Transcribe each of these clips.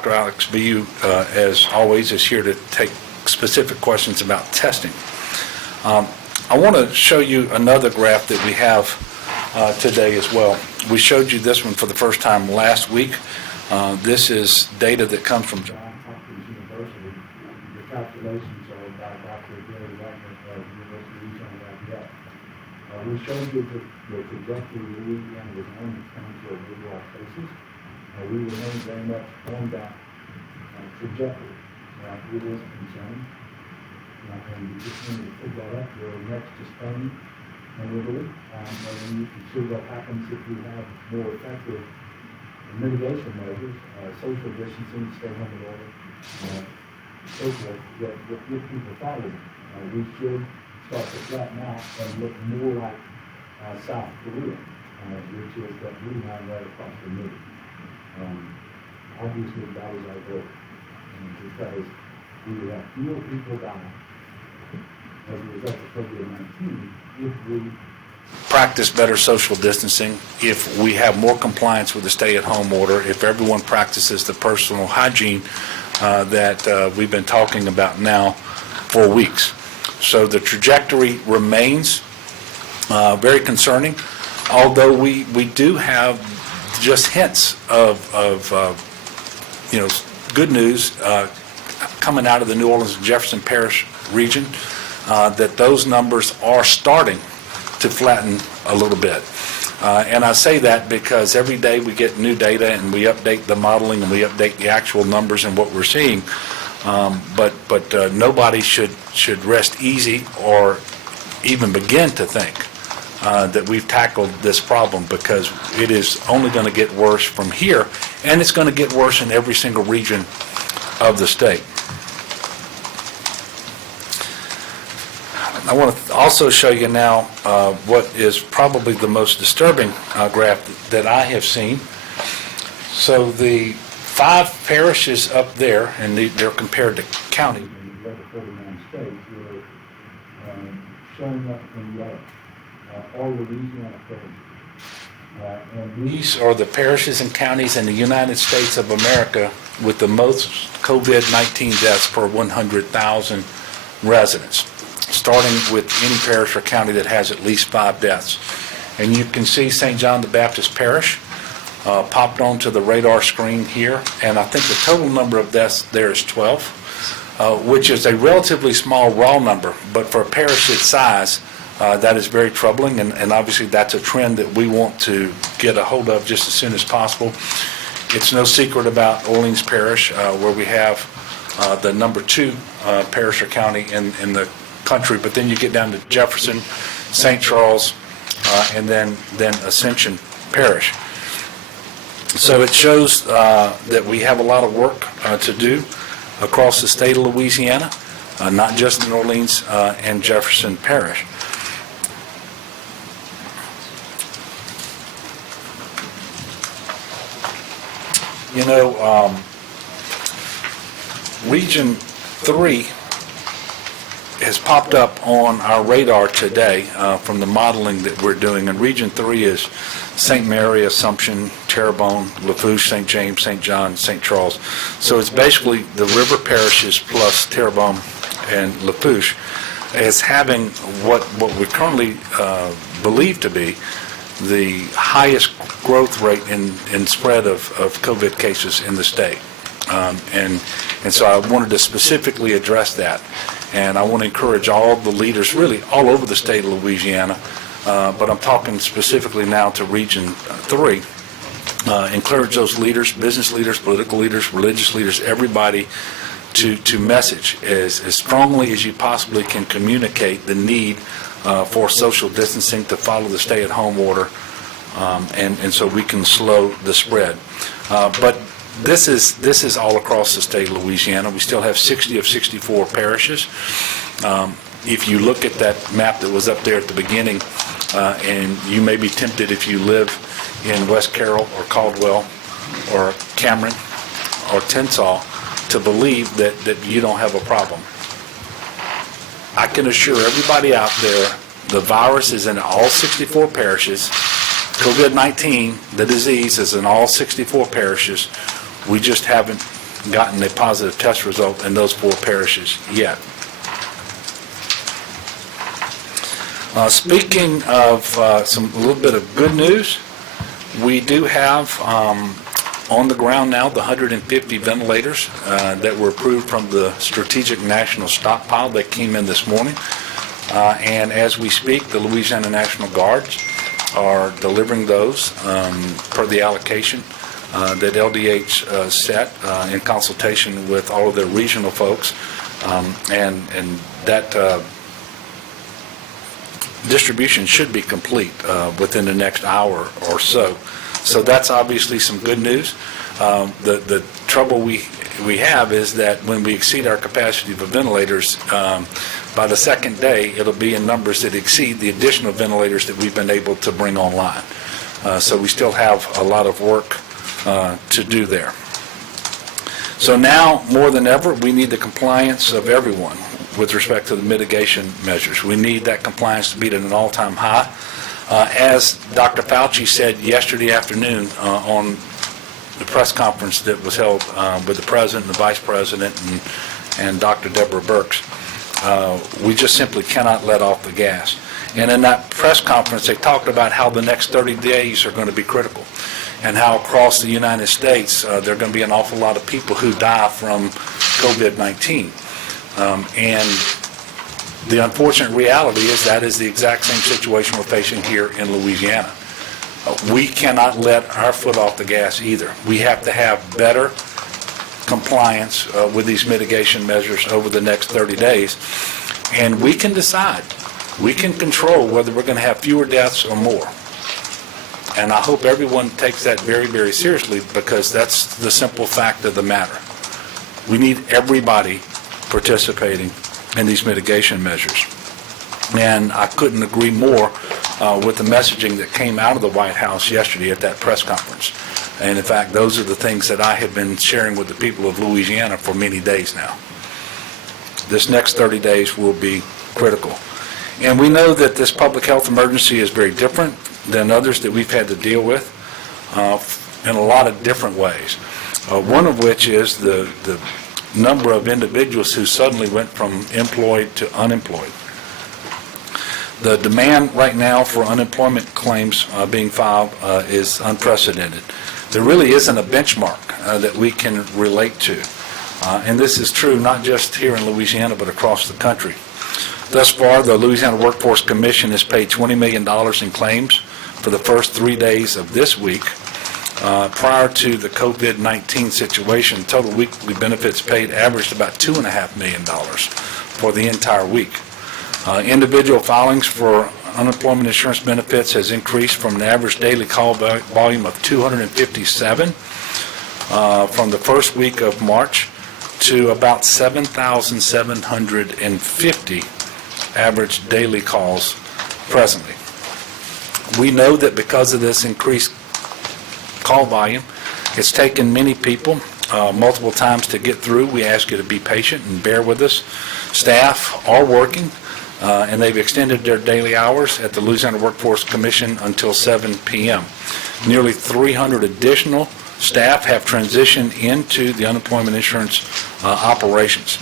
Dr. Alex Bu, as always, is here to take specific questions about testing. I want to show you another graph that we have today as well. We showed you this one for the first time last week. This is data that comes from Johns Hopkins University. The calculations are by Dr. Gary Wagner of the University of Louisiana. We showed you the trajectory Louisiana was on in terms of overall cases. We remain very much on that trajectory. It is concerning. And we just need to pick that up. We're next to Spain and Italy. And then you can see what happens if we have more effective mitigation measures, social distancing, stay home and order, so forth, that get people following. We should start to flatten out and look more like South Korea, which is that we have right across the middle. Obviously, that is our goal, because we will have fewer people die as a result of COVID-19 if we practice better social distancing, if we have more compliance with the stay-at-home order, if everyone practices the personal hygiene that we've been talking about now for weeks. So the trajectory remains very concerning, although we do have just hints of good news coming out of the New Orleans and Jefferson Parish region, that those numbers are starting to flatten a little bit. And I say that because every day we get new data and we update the modeling and we update the actual numbers and what we're seeing. But nobody should rest easy or even begin to think that we've tackled this problem, because it is only going to get worse from here, and it's going to get worse in every single region of the state. I want to also show you now what is probably the most disturbing graph that I have seen. So the 5 parishes up there, and they're compared to county. In the other 49 states, we're showing up in yellow. All Louisiana parishes. And these are the parishes and counties in the United States of America with the most COVID-19 deaths per 100,000 residents, starting with any parish or county that has at least 5 deaths. And you can see St. John the Baptist Parish popped onto the radar screen here, and I think the total number of deaths there is 12, which is a relatively small raw number, but for a parish its size, that is very troubling, and obviously that's a trend that we want to get a hold of just as soon as possible. It's no secret about Orleans Parish, where we have the number 2 parish or county in the country, but then you get down to Jefferson, St. Charles, and then Ascension Parish. So it shows that we have a lot of work to do across the state of Louisiana, not just in Orleans and Jefferson Parish. You know, Region 3 has popped up on our radar today from the modeling that we're doing, and Region 3 is St. Mary, Assumption, Terrebonne, Lafourche, St. James, St. John, St. Charles. So it's basically the river parishes plus Terrebonne and Lafourche as having what we currently believe to be the highest growth rate in spread of COVID cases in the state. And so I wanted to specifically address that. And I want to encourage all the leaders, really all over the state of Louisiana, but I'm talking specifically now to Region 3, encourage those leaders, business leaders, political leaders, religious leaders, everybody to message as strongly as you possibly can communicate the need for social distancing, to follow the stay-at-home order, and so we can slow the spread. But this is all across the state of Louisiana. We still have 60 of 64 parishes. If you look at that map that was up there at the beginning, and you may be tempted if you live in West Carroll or Caldwell or Cameron or Tensall to believe that you don't have a problem. I can assure everybody out there the virus is in all 64 parishes. COVID-19, the disease, is in all 64 parishes. We just haven't gotten a positive test result in those 4 parishes yet. Speaking of a little bit of good news, we do have on the ground now the 150 ventilators that were approved from the Strategic National Stockpile that came in this morning. And as we speak, the Louisiana National Guards are delivering those per the allocation that LDH set in consultation with all of their regional folks. And that distribution should be complete within the next hour or so. So that's obviously some good news. The trouble we have is that when we exceed our capacity for ventilators, by the second day, it'll be in numbers that exceed the additional ventilators that we've been able to bring online. So we still have a lot of work to do there. So now, more than ever, we need the compliance of everyone with respect to the mitigation measures. We need that compliance to be at an all-time high. As Dr. Fauci said yesterday afternoon on the press conference that was held with the President and the Vice President and Dr. Deborah Birx, we just simply cannot let off the gas. And in that press conference, they talked about how the next 30 days are going to be critical, and how across the United States there are going to be an awful lot of people who die from COVID-19. And the unfortunate reality is that is the exact same situation we're facing here in Louisiana. We cannot let our foot off the gas either. We have to have better compliance with these mitigation measures over the next 30 days. And we can decide, we can control whether we're going to have fewer deaths or more. And I hope everyone takes that very, very seriously, because that's the simple fact of the matter. We need everybody participating in these mitigation measures. And I couldn't agree more with the messaging that came out of the White House yesterday at that press conference. And in fact, those are the things that I have been sharing with the people of Louisiana for many days now. This next 30 days will be critical. And we know that this public health emergency is very different than others that we've had to deal with in a lot of different ways. One of which is the number of individuals who suddenly went from employed to unemployed. The demand right now for unemployment claims being filed is unprecedented. There really isn't a benchmark that we can relate to. And this is true not just here in Louisiana, but across the country. Thus far, the Louisiana Workforce Commission has paid $20 million in claims for the first 3 days of this week. Prior to the COVID-19 situation, total weekly benefits paid averaged about $2.5 million for the entire week. Individual filings for unemployment insurance benefits has increased from an average daily call volume of 257 from the first week of March to about 7,750 average daily calls presently. We know that because of this increased call volume, it's taken many people multiple times to get through. We ask you to be patient and bear with us. Staff are working, and they've extended their daily hours at the Louisiana Workforce Commission until 7 p.m. Nearly 300 additional staff have transitioned into the unemployment insurance operations.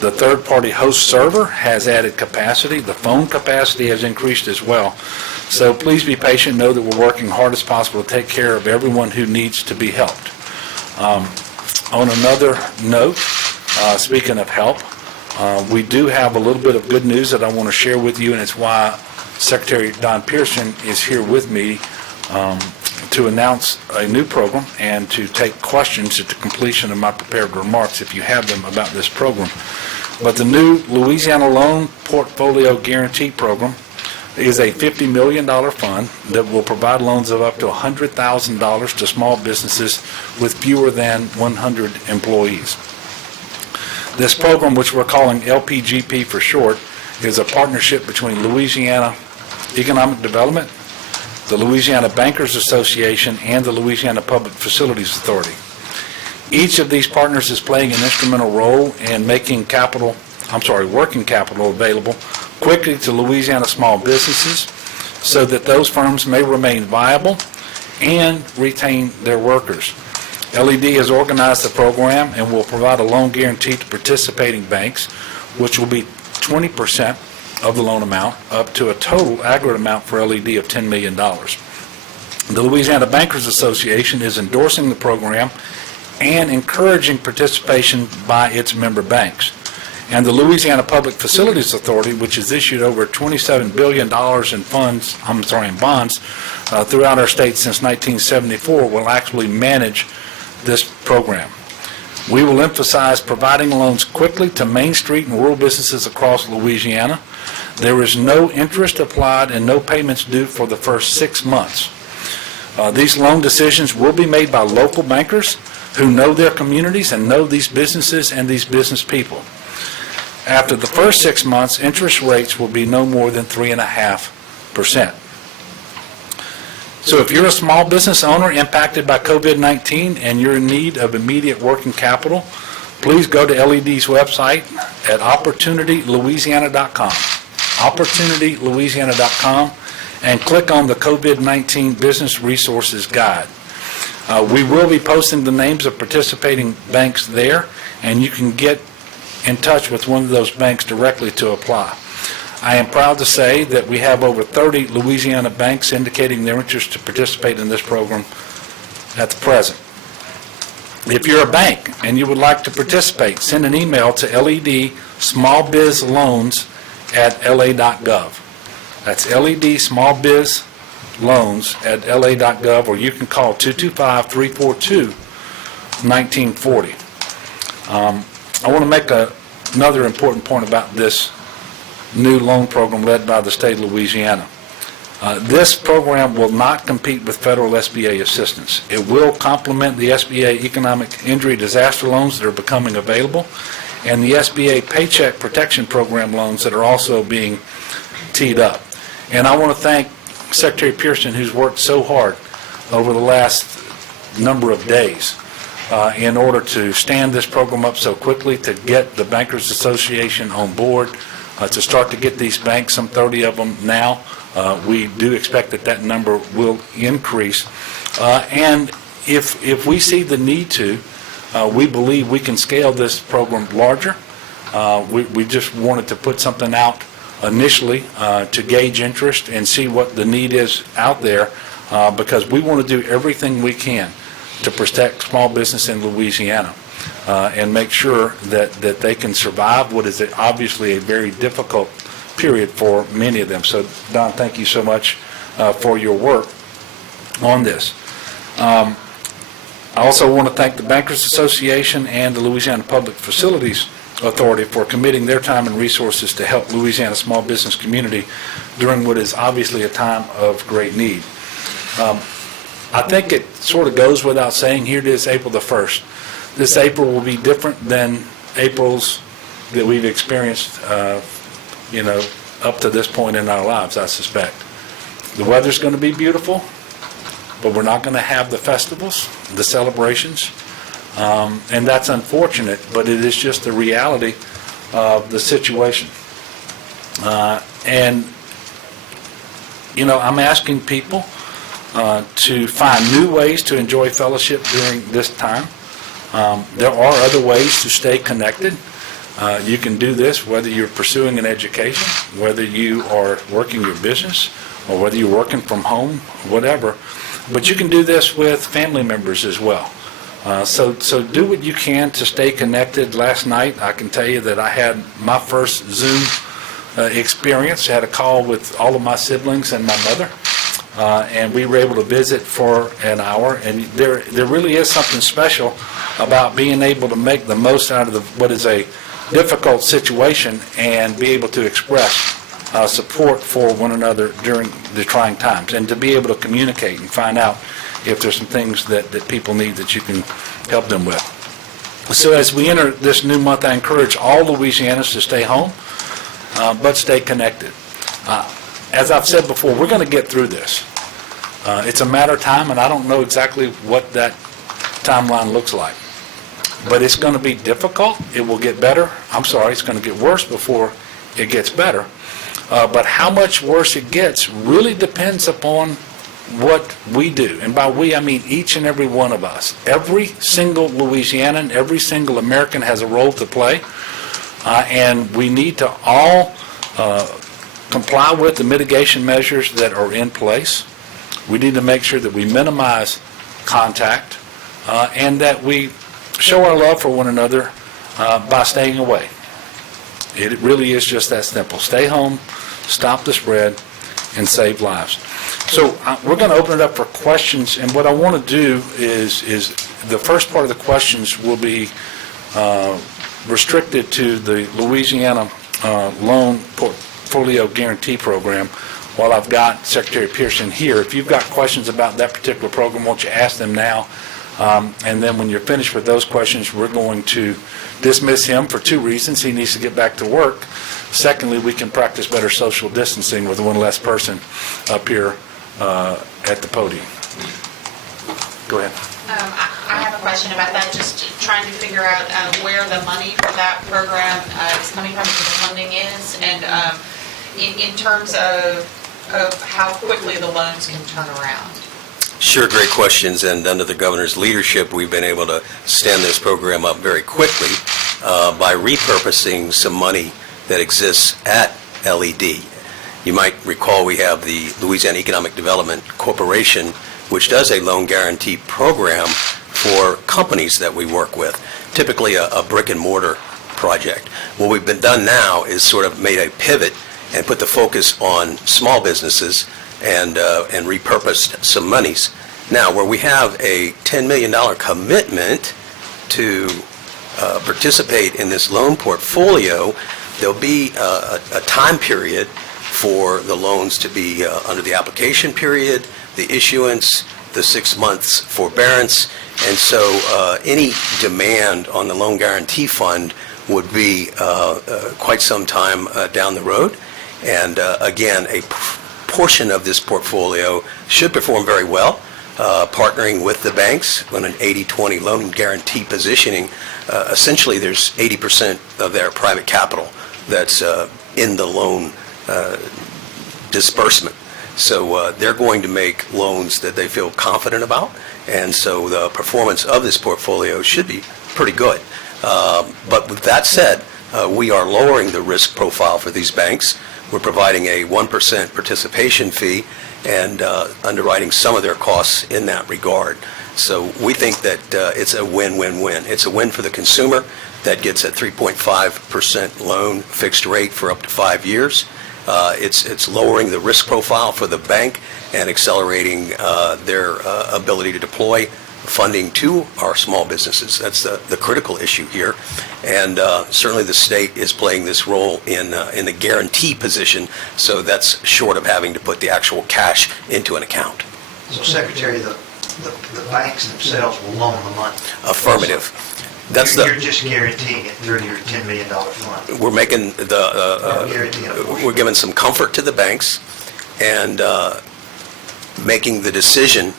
The third-party host server has added capacity. The phone capacity has increased as well. So please be patient. Know that we're working hard as possible to take care of everyone who needs to be helped. On another note, speaking of help, we do have a little bit of good news that I want to share with you, and it's why Secretary Don Pearson is here with me to announce a new program and to take questions at the completion of my prepared remarks if you have them about this program. But the new Louisiana Loan Portfolio Guarantee Program is a $50 million fund that will provide loans of up to $100,000 to small businesses with fewer than 100 employees. This program, which we're calling LPGP for short, is a partnership between Louisiana Economic Development, the Louisiana Bankers Association, and the Louisiana Public Facilities Authority. Each of these partners is playing an instrumental role in making working capital available quickly to Louisiana small businesses so that those firms may remain viable and retain their workers. LED has organized the program and will provide a loan guarantee to participating banks, which will be 20% of the loan amount, up to a total aggregate amount for LED of $10 million. The Louisiana Bankers Association is endorsing the program and encouraging participation by its member banks. And the Louisiana Public Facilities Authority, which has issued over $27 billion in bonds throughout our state since 1974, will actually manage this program. We will emphasize providing loans quickly to Main Street and rural businesses across Louisiana. There is no interest applied and no payments due for the first 6 months. These loan decisions will be made by local bankers who know their communities and know these businesses and these business people. After the first 6 months, interest rates will be no more than 3.5%. So if you're a small business owner impacted by COVID-19 and you're in need of immediate working capital, please go to LED's website at opportunitylouisiana.com, opportunitylouisiana.com, and click on the COVID-19 Business Resources Guide. We will be posting the names of participating banks there, and you can get in touch with one of those banks directly to apply. I am proud to say that we have over 30 Louisiana banks indicating their interest to participate in this program at the present. If you're a bank and you would like to participate, send an email to LED smallbizloans@la.gov. That's LED smallbizloans@la.gov, or you can call 225-342-1940. I want to make another important point about this new loan program led by the state of Louisiana. This program will not compete with federal SBA assistance. It will complement the SBA economic injury disaster loans that are becoming available and the SBA Paycheck Protection Program loans that are also being teed up. And I want to thank Secretary Pearson, who's worked so hard over the last number of days in order to stand this program up so quickly, to get the Bankers Association on board, to start to get these banks, some 30 of them now. We do expect that number will increase. And if we see the need to, we believe we can scale this program larger. We just wanted to put something out initially to gauge interest and see what the need is out there, because we want to do everything we can to protect small business in Louisiana and make sure that they can survive what is obviously a very difficult period for many of them. So, Don, thank you so much for your work on this. I also want to thank the Bankers Association and the Louisiana Public Facilities Authority for committing their time and resources to help Louisiana small business community during what is obviously a time of great need. I think it sort of goes without saying, here it is, April the 1st. This April will be different than Aprils that we've experienced, up to this point in our lives, I suspect. The weather's going to be beautiful, but we're not going to have the festivals, the celebrations, and that's unfortunate, but it is just the reality of the situation. And I'm asking people to find new ways to enjoy fellowship during this time. There are other ways to stay connected. You can do this whether you're pursuing an education, whether you are working your business, or whether you're working from home, whatever. But you can do this with family members as well. So do what you can to stay connected. Last night, I can tell you that I had my first Zoom experience. I had a call with all of my siblings and my mother, and we were able to visit for an hour. And there really is something special about being able to make the most out of what is a difficult situation and be able to express support for one another during the trying times, and to be able to communicate and find out if there's some things that people need that you can help them with. So as we enter this new month, I encourage all Louisianans to stay home, but stay connected. As I've said before, we're going to get through this. It's a matter of time, and I don't know exactly what that timeline looks like. But it's going to be difficult. It will get better. It's going to get worse before it gets better. But how much worse it gets really depends upon what we do, and by we I mean each and every one of us, every single Louisianan, every single American has a role to play, and we need to all comply with the mitigation measures that are in place. We need to make sure that we minimize contact and that we show our love for one another by staying away. It really is just that simple. Stay home, stop the spread, and save lives. So we're going to open it up for questions, and what I want to do is the first part of the questions will be restricted to the Louisiana Loan Portfolio Guarantee Program. While I've got Secretary Pearson here, if you've got questions about that particular program, won't you ask them now? And then when you're finished with those questions, we're going to dismiss him for two reasons. He needs to get back to work. Secondly, we can practice better social distancing with one less person up here at the podium. Go ahead. I have a question about that, just trying to figure out where the money for that program is coming from, what the funding is, and in terms of how quickly the loans can turn around. Sure, great questions, and under the governor's leadership, we've been able to stand this program up very quickly by repurposing some money that exists at LED. You might recall we have the Louisiana Economic Development Corporation, which does a loan guarantee program for companies that we work with, typically a brick and mortar project. What we've been done now is sort of made a pivot and put the focus on small businesses and repurposed some monies. Now, where we have a $10 million commitment to participate in this loan portfolio, there'll be a time period for the loans to be under the application period, the issuance, the 6 months forbearance, and so any demand on the loan guarantee fund would be quite some time down the road. And again, a portion of this portfolio should perform very well, partnering with the banks on an 80-20 loan guarantee positioning. Essentially, there's 80% of their private capital that's in the loan disbursement. So they're going to make loans that they feel confident about, and so the performance of this portfolio should be pretty good. But with that said, we are lowering the risk profile for these banks. We're providing a 1% participation fee and underwriting some of their costs in that regard. So we think that it's a win-win-win. It's a win for the consumer that gets a 3.5% loan fixed rate for up to 5 years. It's lowering the risk profile for the bank and accelerating their ability to deploy funding to our small businesses. That's the critical issue here. And certainly the state is playing this role in the guarantee position, so that's short of having to put the actual cash into an account. So, Secretary, the banks themselves will loan the money? Affirmative. That's You're just guaranteeing it through your $10 million fund? We're making we're giving some comfort to the banks and making the decision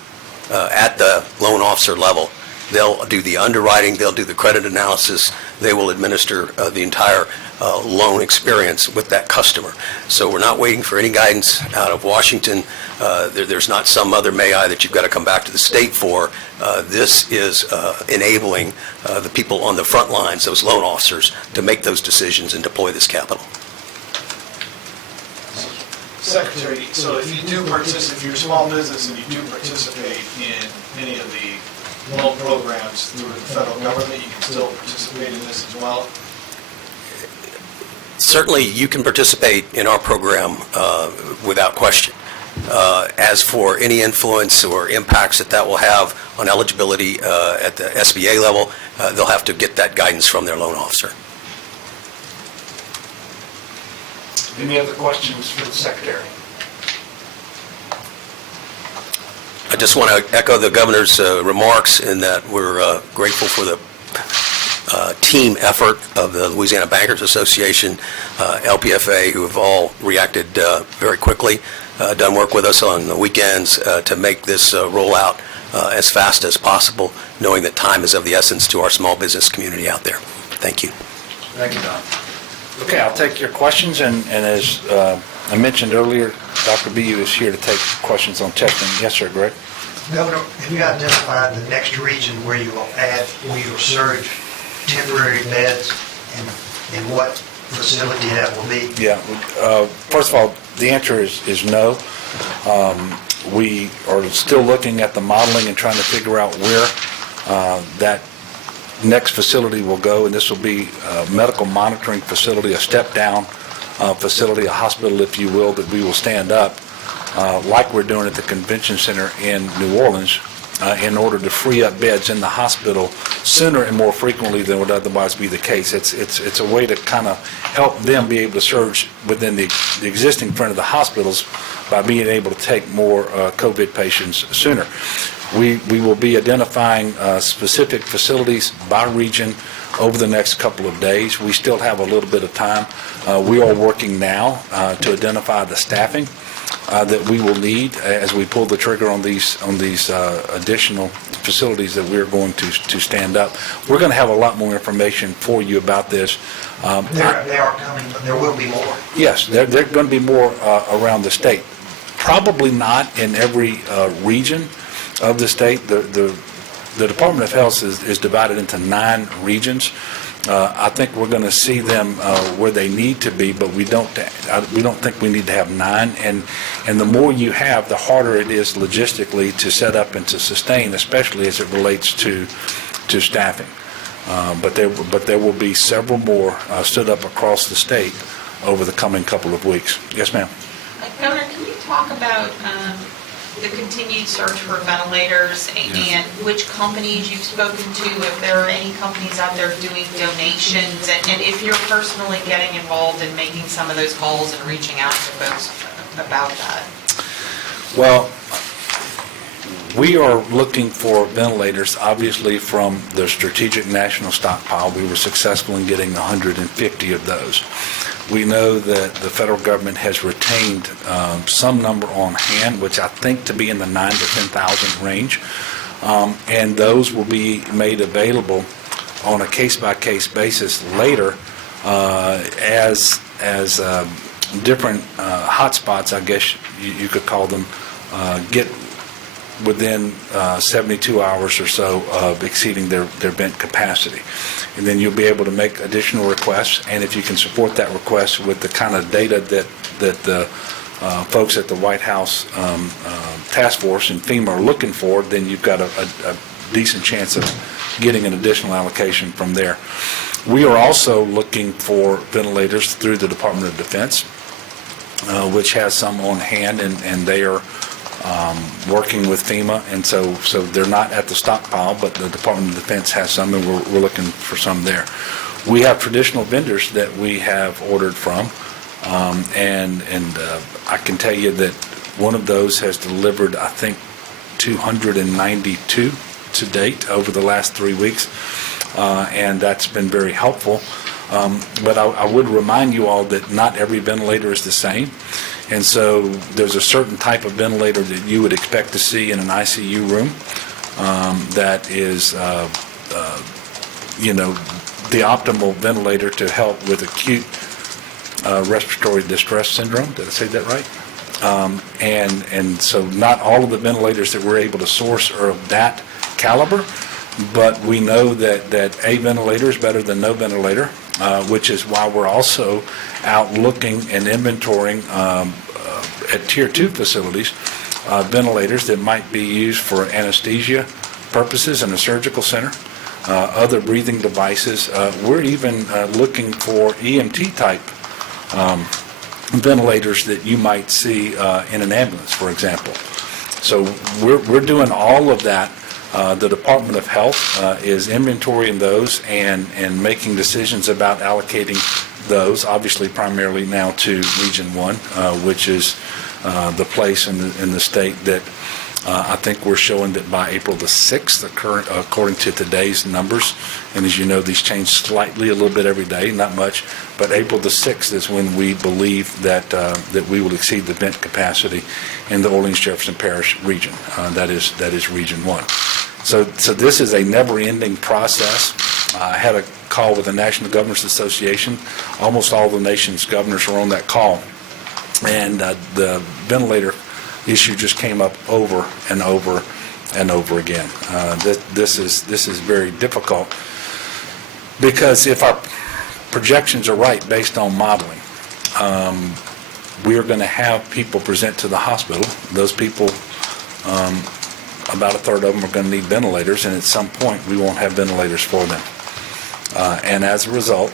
at the loan officer level. They'll do the underwriting, they'll do the credit analysis, they will administer the entire loan experience with that customer. So we're not waiting for any guidance out of Washington. There's not some other may-I that you've got to come back to the state for. This is enabling the people on the front lines, those loan officers, to make those decisions and deploy this capital. Secretary, so if you do participate, if you're a small business and you do participate in any of the loan programs through the federal government, you can still participate in this as well? Certainly, you can participate in our program without question. As for any influence or impacts that will have on eligibility at the SBA level, they'll have to get that guidance from their loan officer. Any other questions for the Secretary? I just want to echo the governor's remarks in that we're grateful for the team effort of the Louisiana Bankers Association, LPFA, who have all reacted very quickly, done work with us on the weekends to make this roll out as fast as possible, knowing that time is of the essence to our small business community out there. Thank you. Thank you, Don. Okay, I'll take your questions, and as I mentioned earlier, Dr. Bu is here to take questions on testing. Yes, sir, Greg? Governor, have you identified the next region where you will add, where you'll surge temporary beds and what facility that will be? Yeah. First of all, the answer is no. We are still looking at the modeling and trying to figure out where that next facility will go, and this will be a medical monitoring facility, a step-down facility, a hospital, if you will, that we will stand up, like we're doing at the convention center in New Orleans, in order to free up beds in the hospital sooner and more frequently than would otherwise be the case. It's a way to kind of help them be able to surge within the existing front of the hospitals by being able to take more COVID patients sooner. We will be identifying specific facilities by region over the next couple of days. We still have a little bit of time. We are working now to identify the staffing that we will need as we pull the trigger on these additional facilities that we're going to stand up. We're going to have a lot more information for you about this. They are coming, but there will be more. Yes, there are going to be more around the state. Probably not in every region of the state. The Department of Health is divided into 9 regions. I think we're going to see them where they need to be, but we don't think we need to have 9. And the more you have, the harder it is logistically to set up and to sustain, especially as it relates to staffing. But there will be several more stood up across the state over the coming couple of weeks. Yes, ma'am. Governor, can you talk about the continued search for ventilators and which companies you've spoken to, if there are any companies out there doing donations, and if you're personally getting involved in making some of those calls and reaching out to folks about that? Well, we are looking for ventilators, obviously, from the Strategic National Stockpile. We were successful in getting 150 of those. We know that the federal government has retained some number on hand, which I think to be in the 9,000 to 10,000 range, and those will be made available on a case-by-case basis later as different hotspots, I guess you could call them, get within 72 hours or so of exceeding their vent capacity. And then you'll be able to make additional requests, and if you can support that request with the kind of data that the folks at the White House Task Force and FEMA are looking for, then you've got a decent chance of getting an additional allocation from there. We are also looking for ventilators through the Department of Defense, which has some on hand, and they are working with FEMA, and so they're not at the stockpile, but the Department of Defense has some, and we're looking for some there. We have traditional vendors that we have ordered from, and I can tell you that one of those has delivered, I think, 292 to date over the last 3 weeks, and that's been very helpful. But I would remind you all that not every ventilator is the same. And so there's a certain type of ventilator that you would expect to see in an ICU room that is, the optimal ventilator to help with acute respiratory distress syndrome. Did I say that right? And so not all of the ventilators that we're able to source are of that caliber, but we know that a ventilator is better than no ventilator, which is why we're also out looking and inventorying at Tier 2 facilities ventilators that might be used for anesthesia purposes in a surgical center, other breathing devices. We're even looking for EMT type ventilators that you might see in an ambulance, for example. So we're doing all of that. The Department of Health is inventorying those and making decisions about allocating those, obviously primarily now to Region 1, which is the place in the state that I think we're showing that by April the 6th, according to today's numbers, and as you know, these change slightly a little bit every day, not much, but April the 6th is when we believe that we will exceed the vent capacity in the Orleans-Jefferson Parish region. That is Region 1. So this is a never-ending process. I had a call with the National Governors Association. Almost all the nation's governors are on that call. And the ventilator issue just came up over and over and over again. This is very difficult, because if our projections are right based on modeling, we are going to have people present to the hospital. Those people, about a third of them are going to need ventilators, and at some point we won't have ventilators for them. And as a result,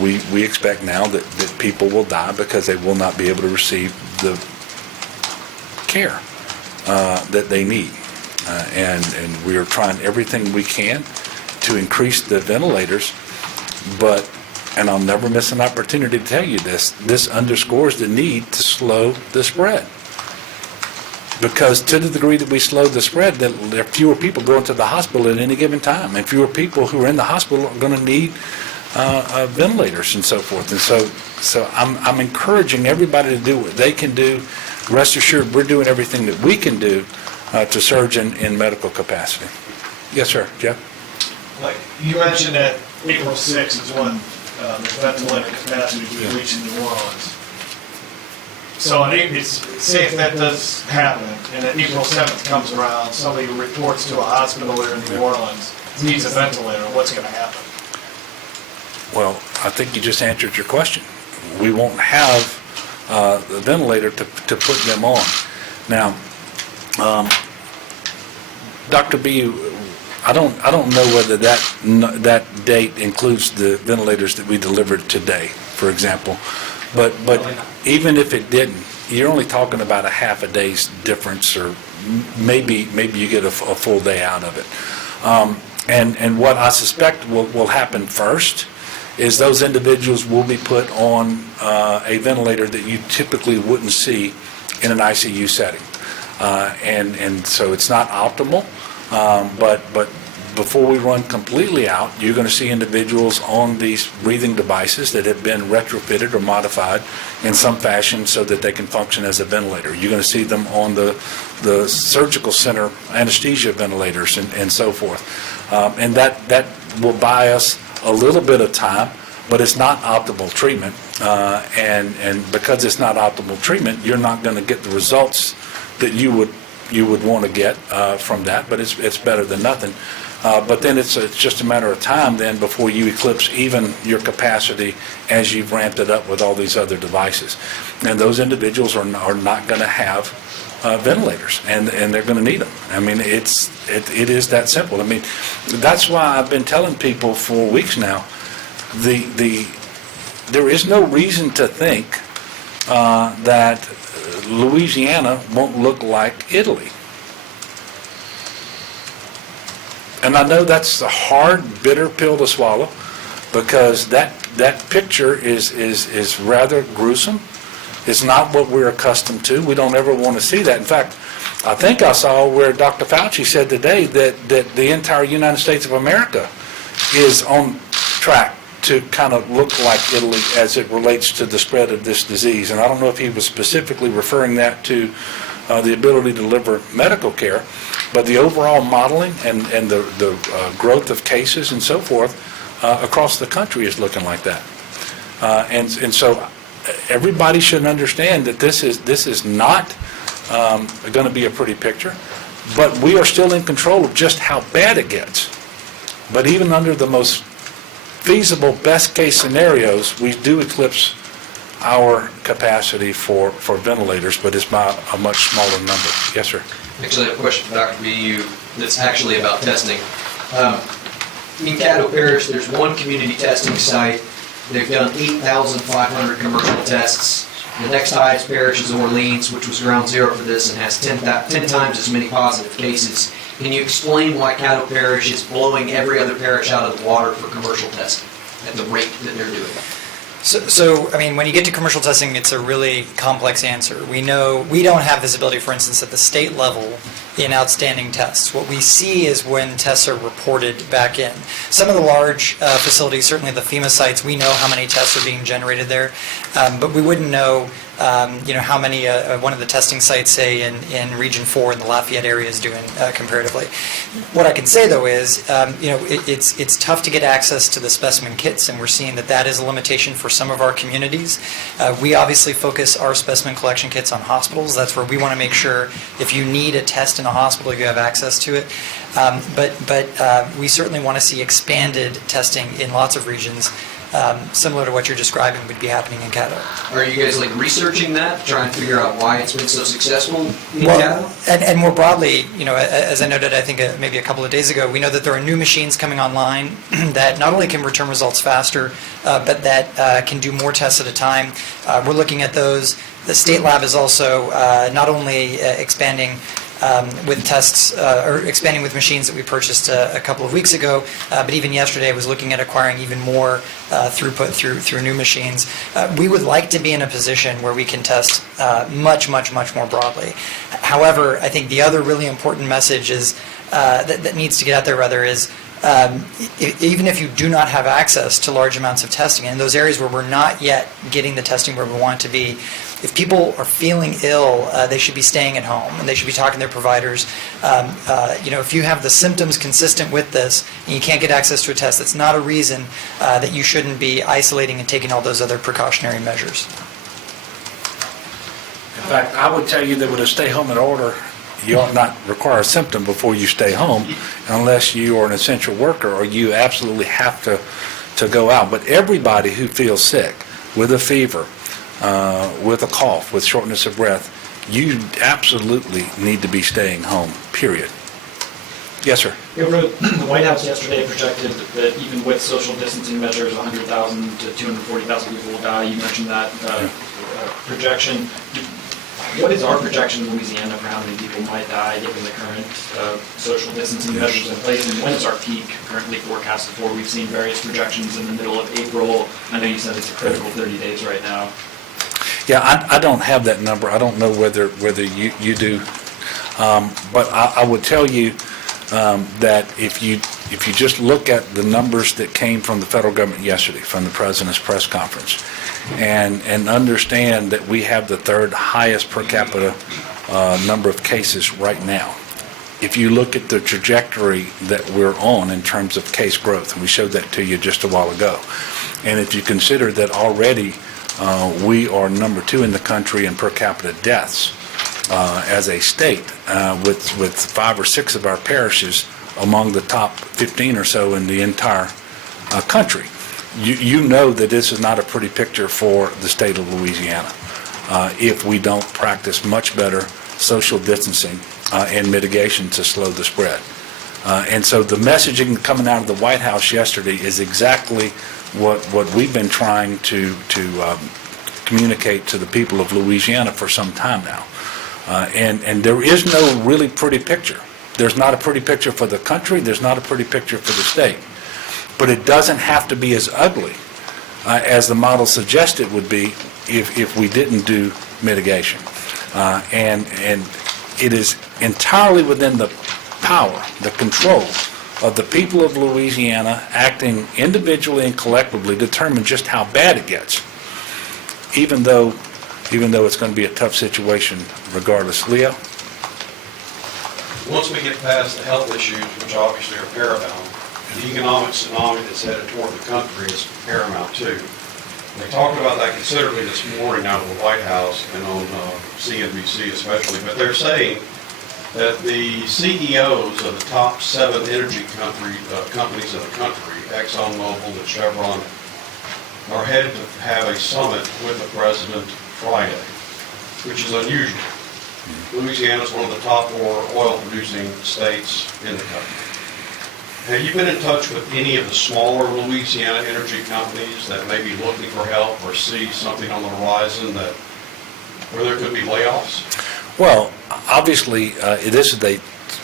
we expect now that people will die because they will not be able to receive the care that they need. And we are trying everything we can to increase the ventilators, and I'll never miss an opportunity to tell you this underscores the need to slow the spread. Because to the degree that we slow the spread, there are fewer people going to the hospital at any given time, and fewer people who are in the hospital are going to need ventilators and so forth. And so I'm encouraging everybody to do what they can do. Rest assured, we're doing everything that we can do to surge in medical capacity. Yes, sir. Jeff? Like, you mentioned that April 6th is when the ventilator capacity will be reaching New Orleans. So say if that does happen, and then April 7th comes around, somebody reports to a hospital there in New Orleans, needs a ventilator, what's going to happen? Well, I think you just answered your question. We won't have the ventilator to put them on. Now, Dr. B, I don't know whether that date includes the ventilators that we delivered today, for example. But even if it didn't, you're only talking about a half a day's difference, or maybe you get a full day out of it. And what I suspect will happen first is those individuals will be put on a ventilator that you typically wouldn't see in an ICU setting. And so it's not optimal, but before we run completely out, you're going to see individuals on these breathing devices that have been retrofitted or modified in some fashion so that they can function as a ventilator. You're going to see them on the surgical center anesthesia ventilators and so forth. And that will buy us a little bit of time, but it's not optimal treatment. And because it's not optimal treatment, you're not going to get the results that you would want to get from that, but it's better than nothing. But then it's just a matter of time then before you eclipse even your capacity as you've ramped it up with all these other devices. And those individuals are not going to have ventilators, and they're going to need them. I mean, it is that simple. I mean, that's why I've been telling people for weeks now, there is no reason to think that Louisiana won't look like Italy. And I know that's a hard, bitter pill to swallow, because that picture is rather gruesome. It's not what we're accustomed to. We don't ever want to see that. In fact, I think I saw where Dr. Fauci said today that the entire United States of America is on track to kind of look like Italy as it relates to the spread of this disease. And I don't know if he was specifically referring that to the ability to deliver medical care, but the overall modeling and the growth of cases and so forth across the country is looking like that. And so everybody should understand that this is not going to be a pretty picture, but we are still in control of just how bad it gets. But even under the most feasible, best case scenarios, we do eclipse our capacity for ventilators, but it's by a much smaller number. Yes, sir. Actually, I have a question for Dr. BU that's actually about testing. In Caddo Parish, there's one community testing site. They've done 8,500 commercial tests. The next highest parish is Orleans, which was ground zero for this and has 10 times as many positive cases. Can you explain why Caddo Parish is blowing every other parish out of the water for commercial testing at the rate that they're doing? So, I mean, when you get to commercial testing, it's a really complex answer. We know we don't have visibility, for instance, at the state level in outstanding tests. What we see is when tests are reported back in. Some of the large facilities, certainly the FEMA sites, we know how many tests are being generated there, but we wouldn't know how many one of the testing sites, say, in Region 4 in the Lafayette area is doing comparatively. What I can say, though, is it's tough to get access to the specimen kits, and we're seeing that is a limitation for some of our communities. We obviously focus our specimen collection kits on hospitals. That's where we want to make sure if you need a test in a hospital, you have access to it. But we certainly want to see expanded testing in lots of regions, similar to what you're describing would be happening in Caddo. Are you guys like researching that, trying to figure out why it's been so successful in Well, Caddo? and more broadly, as I noted, I think maybe a couple of days ago, we know that there are new machines coming online that not only can return results faster, but that can do more tests at a time. We're looking at those. The state lab is also not only expanding with tests, or expanding with machines that we purchased a couple of weeks ago, but even yesterday was looking at acquiring even more throughput through new machines. We would like to be in a position where we can test much more broadly. However, I think the other really important message is that needs to get out there rather is even if you do not have access to large amounts of testing, in those areas where we're not yet getting the testing where we want it to be, if people are feeling ill, they should be staying at home and they should be talking to their providers. If you have the symptoms consistent with this and you can't get access to a test, that's not a reason that you shouldn't be isolating and taking all those other precautionary measures. In fact, I would tell you that with a stay-home order, you ought not require a symptom before you stay home unless you are an essential worker or you absolutely have to go out. But everybody who feels sick with a fever, with a cough, with shortness of breath, you absolutely need to be staying home, period. Yes, sir. The White House yesterday projected that even with social distancing measures, 100,000 to 240,000 people will die. You mentioned that projection. What is our projection in Louisiana for how many people might die given the current social distancing measures in place? And when is our peak currently forecasted for? We've seen various projections in the middle of April. I know you said it's a critical 30 days right now. Yeah, I don't have that number. I don't know whether you do. But I would tell you that if you just look at the numbers that came from the federal government yesterday, from the president's press conference, and understand that we have the third highest per capita number of cases right now. If you look at the trajectory that we're on in terms of case growth, and we showed that to you just a while ago, and if you consider that already we are number 2 in the country in per capita deaths as a state, with 5 or 6 of our parishes among the top 15 or so in the entire country. You know that this is not a pretty picture for the state of Louisiana if we don't practice much better social distancing and mitigation to slow the spread. And so the messaging coming out of the White House yesterday is exactly what we've been trying to communicate to the people of Louisiana for some time now. And there is no really pretty picture. There's not a pretty picture for the country. There's not a pretty picture for the state. But it doesn't have to be as ugly as the model suggests it would be if we didn't do mitigation. And it is entirely within the power, the control of the people of Louisiana acting individually and collectively to determine just how bad it gets, even though it's going to be a tough situation regardless. Leo? Once we get past the health issues, which obviously are paramount, the economic tsunami that's headed toward the country is paramount too. They talked about that considerably this morning out of the White House and on CNBC especially, but they're saying that the CEOs of the top 7 energy companies in the country, ExxonMobil and Chevron, are headed to have a summit with the president Friday, which is unusual. Louisiana is one of the top 4 oil-producing states in the country. Have you been in touch with any of the smaller Louisiana energy companies that may be looking for help or see something on the horizon where there could be layoffs? Well, obviously, this is a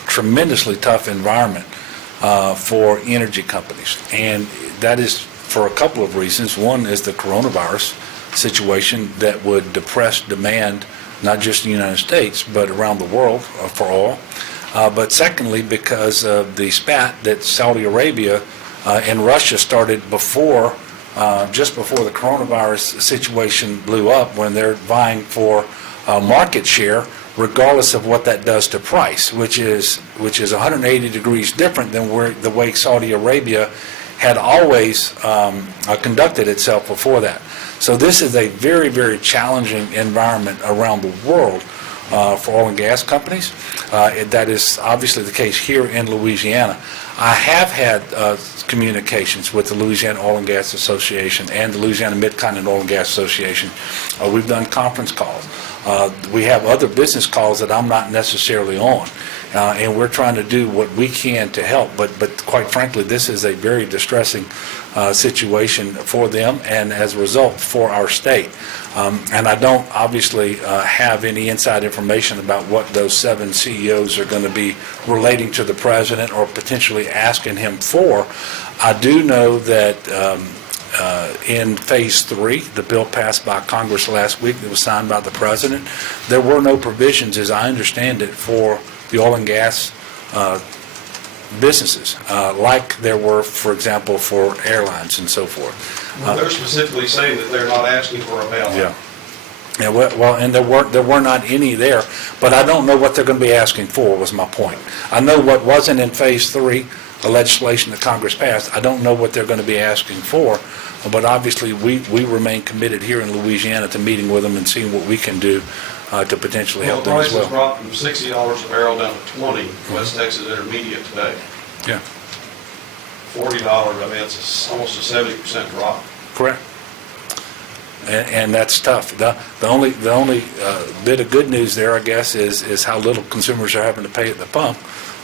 tremendously tough environment for energy companies, and that is for a couple of reasons. One is the coronavirus situation that would depress demand, not just in the United States, but around the world for oil. but secondly, because of the spat that Saudi Arabia and Russia started before, just before the coronavirus situation blew up, when they're vying for market share, regardless of what that does to price, which is 180 degrees different than the way Saudi Arabia had always conducted itself before that. So this is a very, very challenging environment around the world for oil and gas companies. That is obviously the case here in Louisiana. I have had communications with the Louisiana Oil and Gas Association and the Louisiana Mid-Continent Oil and Gas Association. We've done conference calls. We have other business calls that I'm not necessarily on. And we're trying to do what we can to help. But quite frankly, this is a very distressing situation for them and as a result for our state. And I don't obviously have any inside information about what those 7 CEOs are going to be relating to the president or potentially asking him for. I do know that in Phase 3, the bill passed by Congress last week that was signed by the president, there were no provisions, as I understand it, for the oil and gas businesses, like there were, for example, for airlines and so forth. Well, they're specifically saying that they're not asking for a bailout. Yeah. Yeah, well, and there were not any there, but I don't know what they're going to be asking for, was my point. I know what wasn't in Phase 3, the legislation that Congress passed. I don't know what they're going to be asking for, but obviously we remain committed here in Louisiana to meeting with them and seeing what we can do to potentially Well, help the them as price has well. dropped from $60 a barrel down to $20, West Texas Intermediate today. Yeah, $40, I mean, it's almost a 70% drop. correct. And that's tough. The only bit of good news there, I guess, is how little consumers are having to pay at the pump.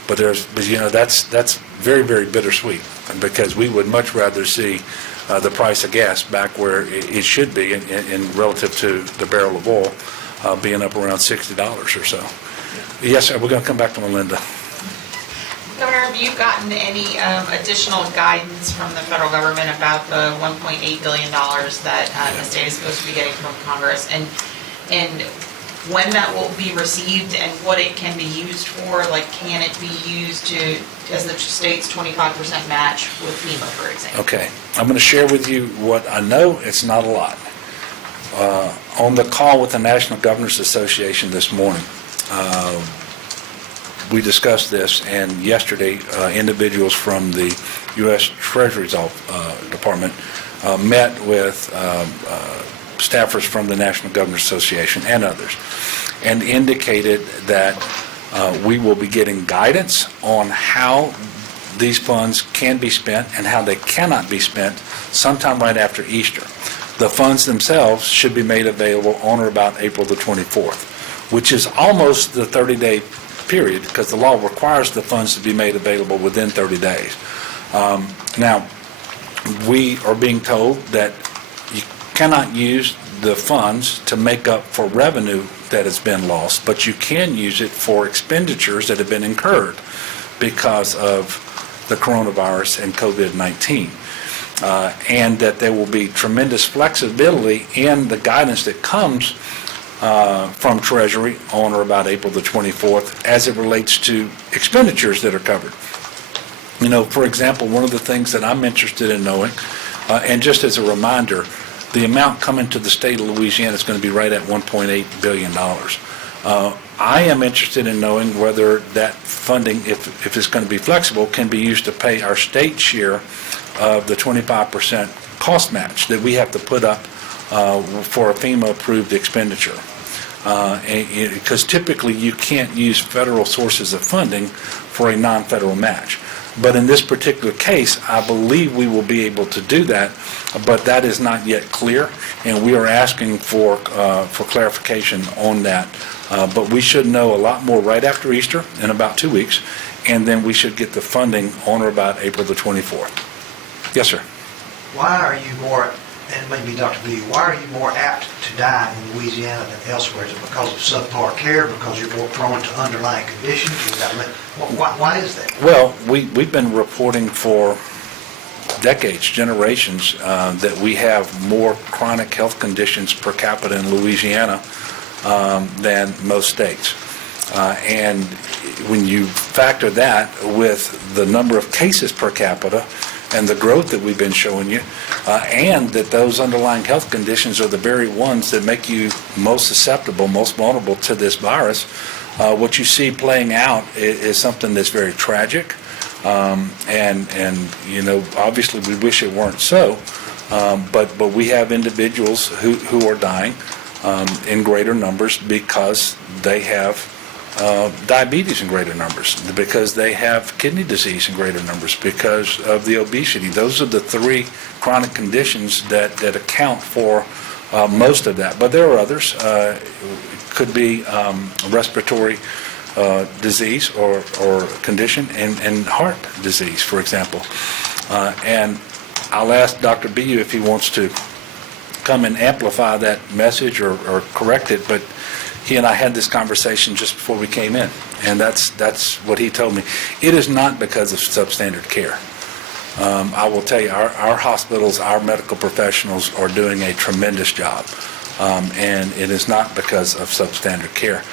But that's very, very bittersweet, because we would much rather see the price of gas back where it should be in relative to the barrel of oil being up around $60 or so. Yes, sir, we're going to come back to Melinda. Governor, have you gotten any additional guidance from the federal government about the $1.8 billion that the state is supposed to be getting from Congress, and when that will be received and what it can be used for? Like, can it be used as the state's 25% match with FEMA, for example? Okay, I'm going to share with you what I know. It's not a lot. On the call with the National Governors Association this morning, we discussed this, and yesterday individuals from the U.S. Treasury Department met with staffers from the National Governors Association and others, and indicated that we will be getting guidance on how these funds can be spent and how they cannot be spent sometime right after Easter. The funds themselves should be made available on or about April the 24th, which is almost the 30-day period, because the law requires the funds to be made available within 30 days. Now, we are being told that you cannot use the funds to make up for revenue that has been lost, but you can use it for expenditures that have been incurred because of the coronavirus and COVID-19. And that there will be tremendous flexibility in the guidance that comes from Treasury on or about April the 24th as it relates to expenditures that are covered. You know, for example, one of the things that I'm interested in knowing, and just as a reminder, the amount coming to the state of Louisiana is going to be right at $1.8 billion. I am interested in knowing whether that funding, if it's going to be flexible, can be used to pay our state share of the 25% cost match that we have to put up for a FEMA-approved expenditure. Because typically you can't use federal sources of funding for a non-federal match. But in this particular case, I believe we will be able to do that, but that is not yet clear, and we are asking for clarification on that. But we should know a lot more right after Easter, in about 2 weeks, and then we should get the funding on or about April the 24th. Yes, sir. Why are you more, and maybe Dr. B, why are you more apt to die in Louisiana than elsewhere? Is it because of subpar care, because you're more prone to underlying conditions? Why is that? Well, we've been reporting for decades, generations, that we have more chronic health conditions per capita in Louisiana than most states. And when you factor that with the number of cases per capita and the growth that we've been showing you, and that those underlying health conditions are the very ones that make you most susceptible, most vulnerable to this virus, what you see playing out is something that's very tragic. And you know, obviously we wish it weren't so, but we have individuals who are dying in greater numbers because they have diabetes in greater numbers, because they have kidney disease in greater numbers, because of the obesity. Those are the three chronic conditions that account for most of that. But there are others. Could be respiratory disease or condition, and heart disease, for example. And I'll ask Dr. Bu if he wants to come and amplify that message or correct it, but he and I had this conversation just before we came in, and that's what he told me. It is not because of substandard care. I will tell you, our hospitals, our medical professionals are doing a tremendous job, and it is not because of substandard care.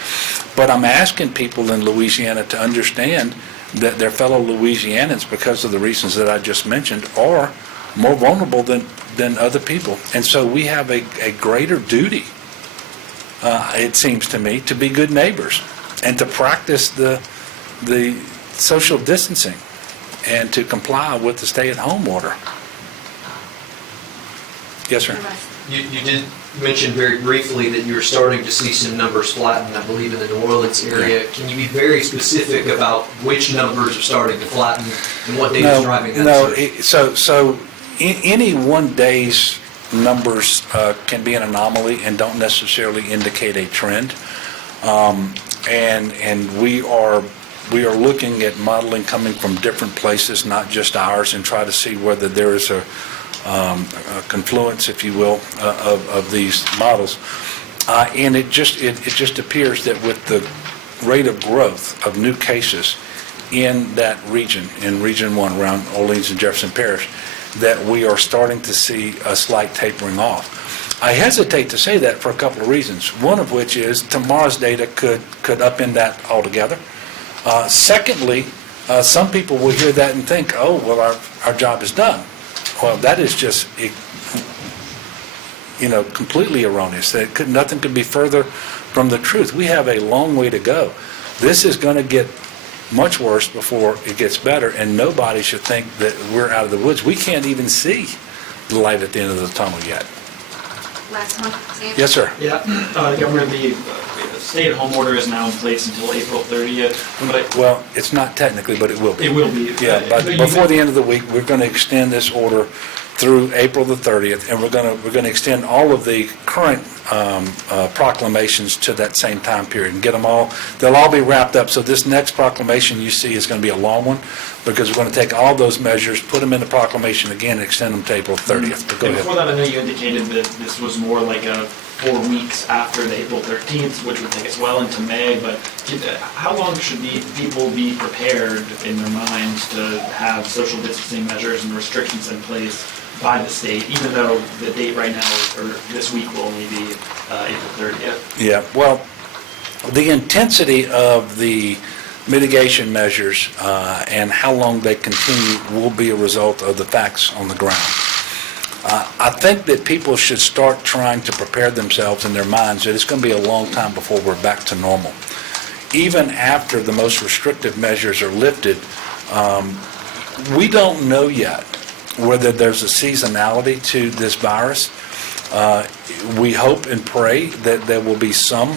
But I'm asking people in Louisiana to understand that their fellow Louisianans, because of the reasons that I just mentioned, are more vulnerable than other people. And so we have a greater duty, it seems to me, to be good neighbors and to practice the social distancing and to comply with the stay-at-home order. Yes, sir. You did mention very briefly that you're starting to see some numbers flatten, I believe, in the New Orleans area. Can you be very specific about which numbers are starting to flatten and what data is driving that? So any one day's numbers can be an anomaly and don't necessarily indicate a trend. And we are looking at modeling coming from different places, not just ours, and try to see whether there is a confluence, if you will, of these models. And it just appears that with the rate of growth of new cases in that region, in Region 1, around Orleans and Jefferson Parish, that we are starting to see a slight tapering off. I hesitate to say that for a couple of reasons, one of which is tomorrow's data could upend that altogether. Secondly, some people will hear that and think, oh, well, our job is done. Well, that is just, completely erroneous. Nothing could be further from the truth. We have a long way to go. This is going to get much worse before it gets better, and nobody should think that we're out of the woods. We can't even see the light at the end of the tunnel yet. Last one, Sam? Yes, sir. Yeah, Governor, the stay-at-home order is now in place until April 30th. But Well, it's not technically, but it will be. it will be. Yeah, but before the end of the week, we're going to extend this order through April the 30th, and we're going to extend all of the current proclamations to that same time period and get them all. They'll all be wrapped up. So this next proclamation you see is going to be a long one, because we're going to take all those measures, put them in the proclamation again, and extend them to April 30th. But go And ahead. before that, I know you indicated that this was more like a 4 weeks after the April 13th, which would take us well into May, but how long should people be prepared in their minds to have social distancing measures and restrictions in place by the state, even though the date right now, or this week, will only be April 30th? Yeah, well, the intensity of the mitigation measures and how long they continue will be a result of the facts on the ground. I think that people should start trying to prepare themselves in their minds that it's going to be a long time before we're back to normal. Even after the most restrictive measures are lifted, we don't know yet whether there's a seasonality to this virus. We hope and pray that there will be some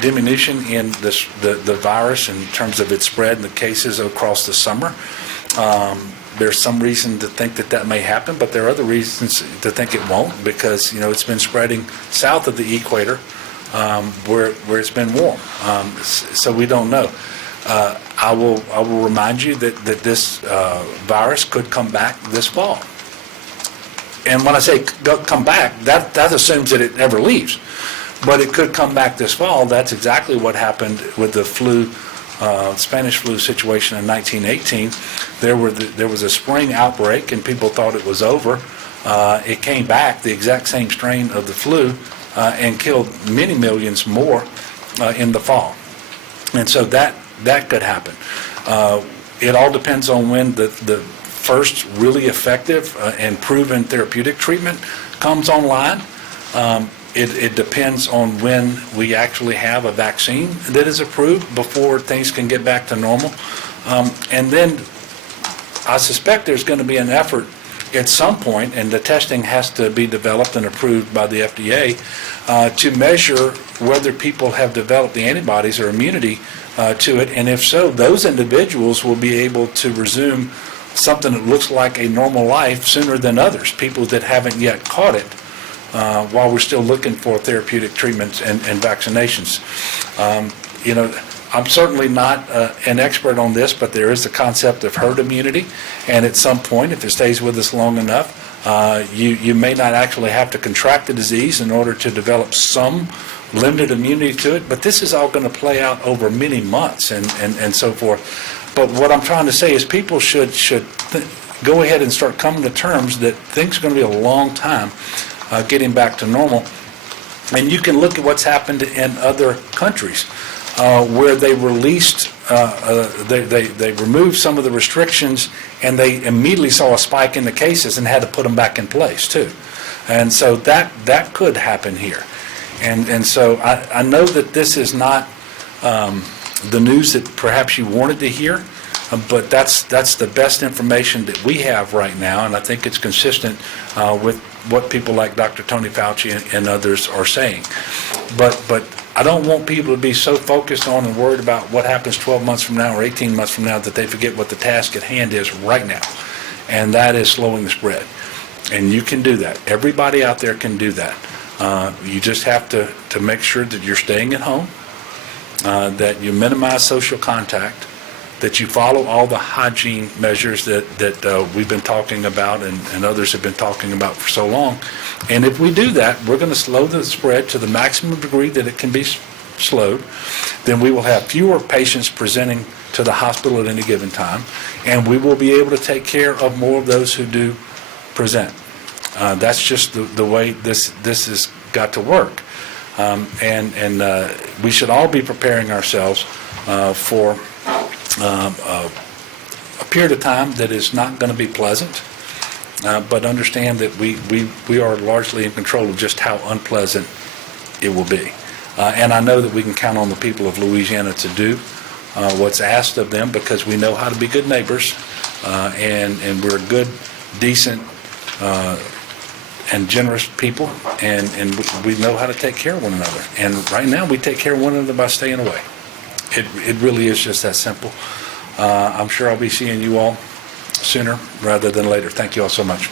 diminution in the virus in terms of its spread and the cases across the summer. There's some reason to think that may happen, but there are other reasons to think it won't, because it's been spreading south of the equator, where it's been warm. So we don't know. I will remind you that this virus could come back this fall. And when I say come back, that assumes that it never leaves. But it could come back this fall. That's exactly what happened with the Spanish flu situation in 1918. There was a spring outbreak, and people thought it was over. It came back, the exact same strain of the flu, and killed many millions more in the fall. And so that could happen. It all depends on when the first really effective and proven therapeutic treatment comes online. It depends on when we actually have a vaccine that is approved before things can get back to normal. And then I suspect there's going to be an effort at some point, and the testing has to be developed and approved by the FDA, to measure whether people have developed the antibodies or immunity to it. And if so, those individuals will be able to resume something that looks like a normal life sooner than others, people that haven't yet caught it, while we're still looking for therapeutic treatments and vaccinations. I'm certainly not an expert on this, but there is the concept of herd immunity, and at some point, if it stays with us long enough, you may not actually have to contract the disease in order to develop some limited immunity to it, but this is all going to play out over many months and so forth. But what I'm trying to say is people should go ahead and start coming to terms that things are going to be a long time getting back to normal. And you can look at what's happened in other countries where they released, they removed some of the restrictions, and they immediately saw a spike in the cases and had to put them back in place too. And so that could happen here. And so I know that this is not the news that perhaps you wanted to hear, but that's the best information that we have right now, and I think it's consistent with what people like Dr. Tony Fauci and others are saying. But I don't want people to be so focused on and worried about what happens 12 months from now or 18 months from now that they forget what the task at hand is right now, and that is slowing the spread. And you can do that. Everybody out there can do that. You just have to make sure that you're staying at home, that you minimize social contact, that you follow all the hygiene measures that we've been talking about and others have been talking about for so long. And if we do that, we're going to slow the spread to the maximum degree that it can be slowed. Then we will have fewer patients presenting to the hospital at any given time, and we will be able to take care of more of those who do present. That's just the way this has got to work. And we should all be preparing ourselves for a period of time that is not going to be pleasant, but understand that we are largely in control of just how unpleasant it will be. And I know that we can count on the people of Louisiana to do what's asked of them, because we know how to be good neighbors, and we're good, decent, and generous people, and we know how to take care of one another. And right now, we take care of one another by staying away. It really is just that simple. I'm sure I'll be seeing you all sooner rather than later. Thank you all so much.